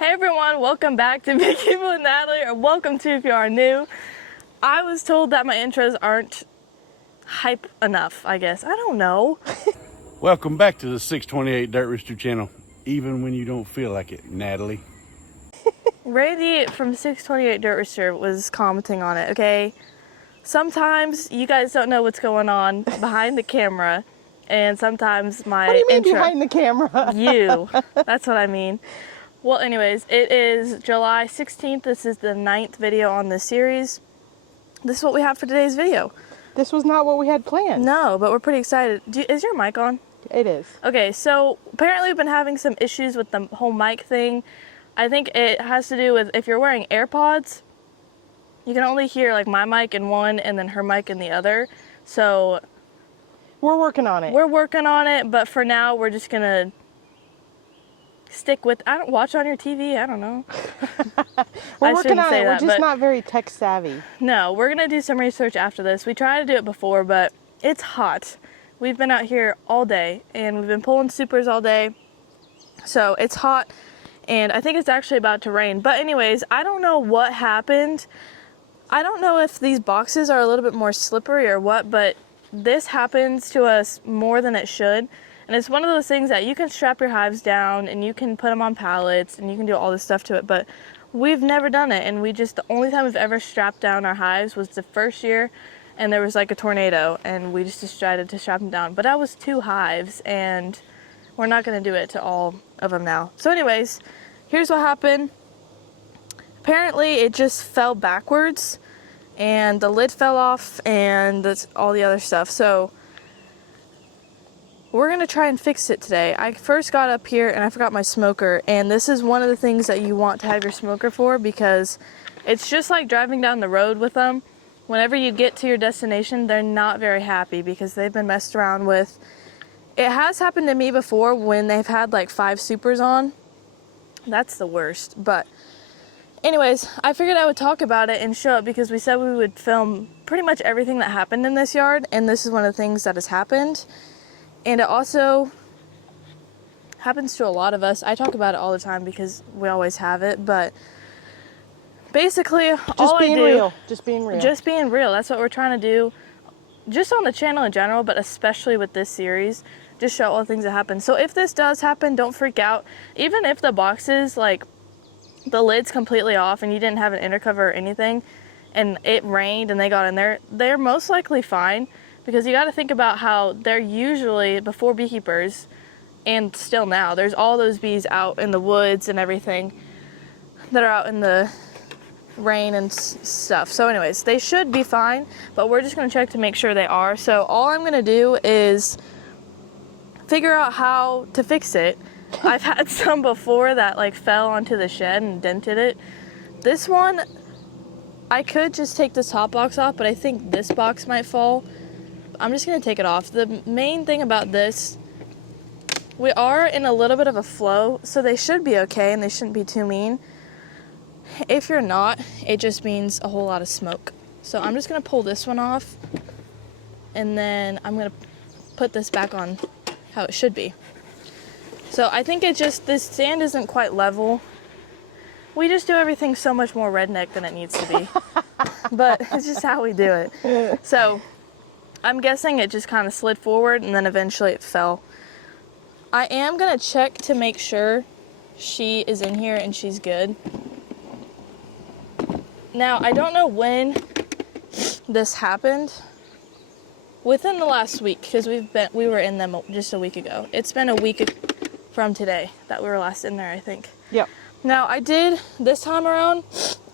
Hey everyone, welcome back to Beekeeping with Natalie, or welcome to if you are new. I was told that my intros aren't hype enough, I guess. I don't know. Welcome back to the 628 Dirt Rooster channel, even when you don't feel like it, Natalie. Randy from 628 Dirt Rooster was commenting on it, okay? Sometimes you guys don't know what's going on behind the camera, and sometimes my What do you mean intro... behind the camera? You. That's what I mean. Well, anyways, it is July 16th. This is the 9th video on this series. This is what we have for today's video. This was not what we had planned. No, but we're pretty excited. Is your mic on? It is. Okay, so apparently we've been having some issues with the whole mic thing. I think it has to do with if you're wearing AirPods, you can only hear like my mic in one and then her mic in the other. So we're working on it. We're working on it, but for now we're just gonna stick with, I don't watch on your TV, I don't know. We're working on it. We're just not very tech savvy. No, we're gonna do some research after this. We tried to do it before, but it's hot. We've been out here all day and we've been pulling supers all day. So it's hot and I think it's actually about to rain. But anyways, I don't know what happened. I don't know if these boxes are a little bit more slippery or what, but this happens to us more than it should. And it's one of those things that you can strap your hives down and you can put them on pallets and you can do all this stuff to it, but we've never done it. And the only time we've ever strapped down our hives was the first year, and there was like a tornado and we just decided to strap them down. But that was 2 hives and we're not gonna do it to all of them now. So anyways, here's what happened. Apparently it just fell backwards and the lid fell off and that's all the other stuff. So we're gonna try and fix it today. I first got up here and I forgot my smoker, and this is one of the things that you want to have your smoker for, because it's just like driving down the road with them. Whenever you get to your destination, they're not very happy because they've been messed around with. It has happened to me before when they've had like 5 supers on. That's the worst. But anyways, I figured I would talk about it and show it because we said we would film pretty much everything that happened in this yard, and this is one of the things that has happened. And it also happens to a lot of us. I talk about it all the time because we always have it, but basically Just being real. Just being real. That's what we're trying to do, just on the channel in general, but especially with this series, just show all the things that happen. So if this does happen, don't freak out. Even if the boxes, like the lid's completely off and you didn't have an intercover or anything, and it rained and they got in there, they're most likely fine. Because you got to think about how they're usually, before beekeepers, and still now, there's all those bees out in the woods and everything that are out in the rain and stuff. So anyways, they should be fine, but we're just going to check to make sure they are. So all I'm going to do is figure out how to fix it. I've had some before that like fell onto the shed and dented it. This one, I could just take this top box off, but I think this box might fall. I'm just gonna take it off. The main thing about this, we are in a little bit of a flow, so they should be okay and they shouldn't be too mean. If you're not, it just means a whole lot of smoke. So I'm just gonna pull this one off and then I'm gonna put this back on how it should be. So I think this sand isn't quite level. We just do everything so much more redneck than it needs to be. But it's just how we do it. So I'm guessing it just kind of slid forward and then eventually it fell. I am gonna check to make sure she is in here and she's good. Now, I don't know when this happened. Within the last week, because we were in them just a week ago. It's been a week from today that we were last in there, I think. Yep. Now, I did this time around,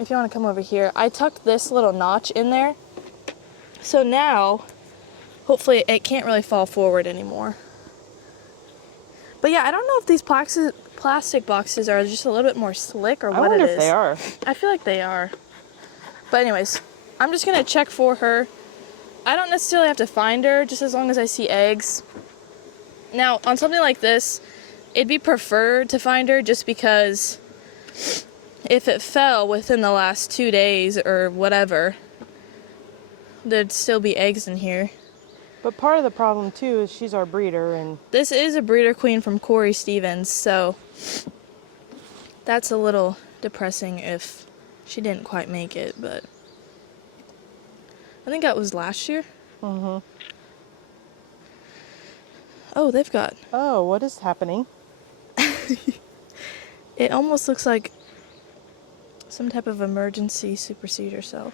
if you want to come over here, I tucked this little notch in there. So now, hopefully it can't really fall forward anymore. But yeah, I don't know if these plastic boxes are just a little bit more slick or what it is. I wonder if they are. I feel like they are. But anyways, I'm just going to check for her. I don't necessarily have to find her, just as long as I see eggs. Now, on something like this, it'd be preferred to find her just because if it fell within the last 2 days or whatever, there'd still be eggs in here. But part of the problem too is she's our breeder, and this is a breeder queen from Corey Stevens, so That's a little depressing if she didn't quite make it, but I think that was last year. Mm-hmm. Oh, they've got... Oh, what is happening? It almost looks like some type of emergency superseder cell.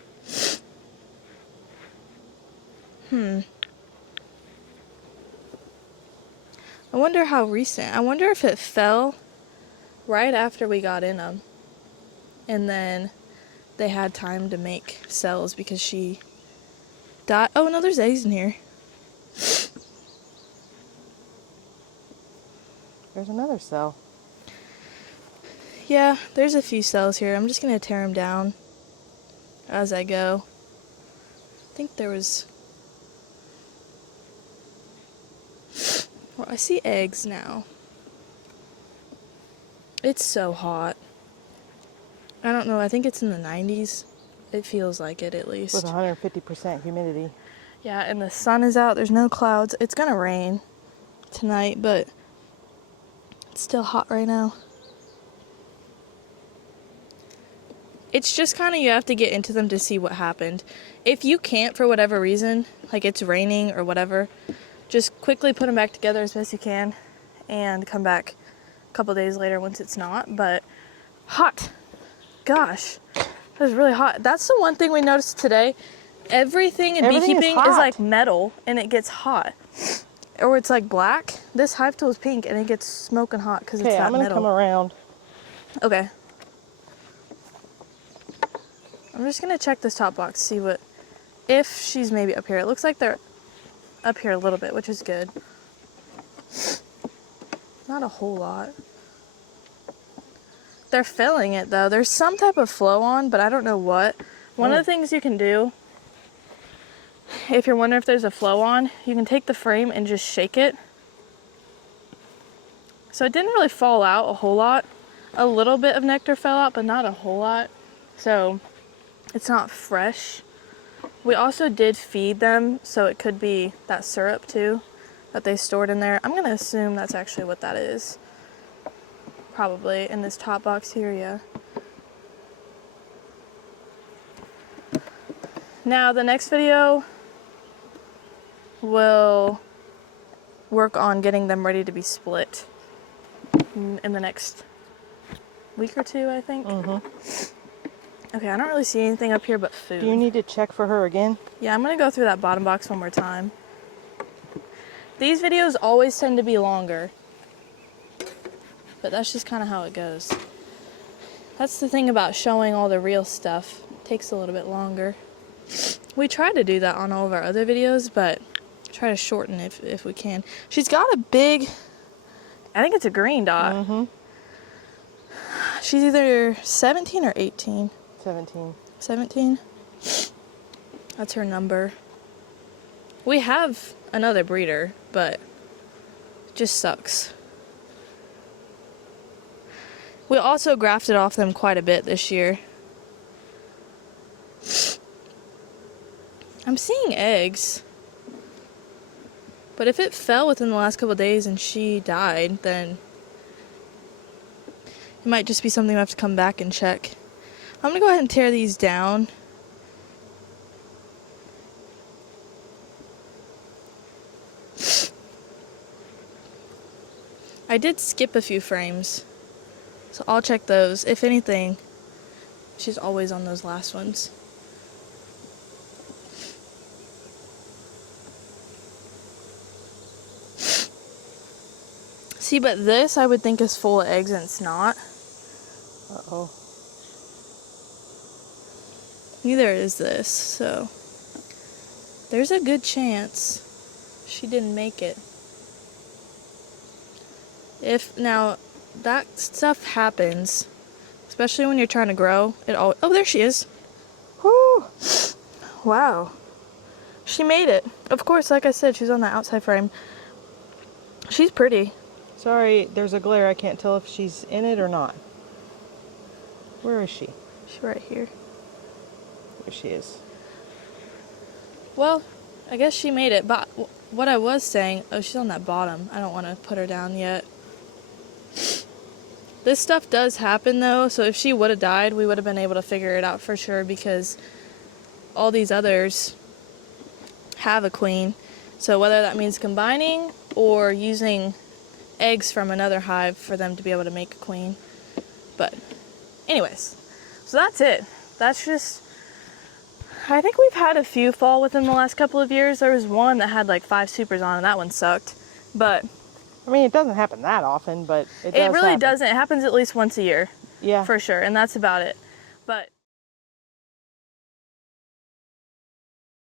I wonder how recent. I wonder if it fell right after we got in them. And then they had time to make cells because she died. Oh, no, there's eggs in here. There's another cell. Yeah, there's a few cells here. I'm just going to tear them down as I go. I think there was... Well, I see eggs now. It's so hot. I don't know. I think it's in the 90s. It feels like it, at least. With 150% humidity. Yeah, and the sun is out. There's no clouds. It's going to rain tonight, but it's still hot right now. It's just kind of, you have to get into them to see what happened. If you can't for whatever reason, like it's raining or whatever, just quickly put them back together as best you can and come back a couple days later once it's not. But hot. Gosh, that was really hot. That's the one thing we noticed today. Everything in beekeeping is like metal and it gets hot. Or it's like black. This hive tool is pink and it gets smoking hot because it's that metal. Okay, I'm gonna come around. Okay. I'm just gonna check this top box, see what, if she's maybe up here. It looks like they're up here a little bit, which is good. Not a whole lot. They're filling it though. There's some type of flow on, but I don't know what. One of the things you can do, if you're wondering if there's a flow on, you can take the frame and just shake it. So it didn't really fall out a whole lot. A little bit of nectar fell out, but not a whole lot. So it's not fresh. We also did feed them, so it could be that syrup too that they stored in there. I'm gonna assume that's actually what that is. Probably in this top box here, yeah. Now the next video will work on getting them ready to be split in the next week or two, I think. Okay, I don't really see anything up here but food. Do you need to check for her again? Yeah, I'm gonna go through that bottom box one more time. These videos always tend to be longer, but that's just kind of how it goes. That's the thing about showing all the real stuff. It takes a little bit longer. We try to do that on all of our other videos, but try to shorten if we can. She's got a big, I think it's a green dot. She's either 17 or 18. 17. 17? That's her number. We have another breeder, but it just sucks. We also grafted off them quite a bit this year. I'm seeing eggs. But if it fell within the last couple of days and she died, then it might just be something we have to come back and check. I'm going to go ahead and tear these down. I did skip a few frames, so I'll check those. If anything, she's always on those last ones. See, but this I would think is full of eggs and it's not. Uh-oh. Neither is this, so there's a good chance she didn't make it. If now that stuff happens, especially when you're trying to grow, it all. Oh, there she is. Whoo! Wow. She made it. Of course, like I said, she's on the outside frame. She's pretty. Sorry, there's a glare. I can't tell if she's in it or not. Where is she? She's right here. There she is. Well, I guess she made it, but what I was saying, oh, she's on that bottom. I don't want to put her down yet. This stuff does happen though, so if she would have died, we would have been able to figure it out for sure because all these others have a queen. So whether that means combining or using eggs from another hive for them to be able to make a queen. But anyways, so that's it. That's just, I think we've had a few fall within the last couple of years. There was one that had like 5 supers on and that one sucked. But I mean, it doesn't happen that often, but it does it really happen. doesn't. It happens at least once a year. Yeah. For sure, and that's about it. But